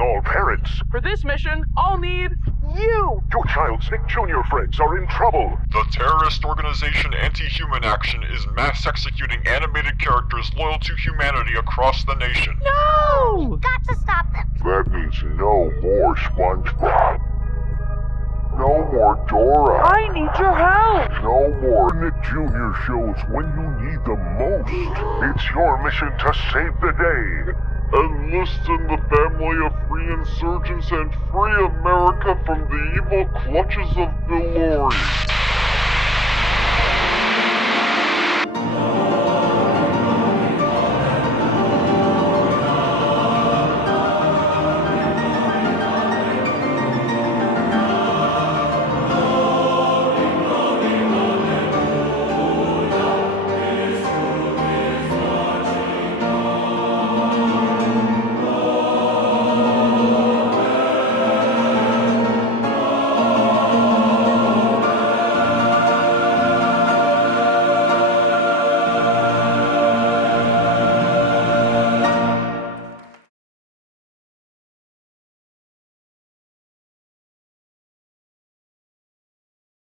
all parents. For this mission, I'll need you! Your child's Nick Jr. friends are in trouble. The terrorist organization Anti-Human Action is mass executing animated characters loyal to humanity across the nation. No! Got to stop them. That means no more SpongeBob. No more Dora. I need your help! No more Nick Jr. shows when you need them most. It's your mission to save the day. Enlist in the family of free insurgents and free America from the evil clutches of Bill Lorry.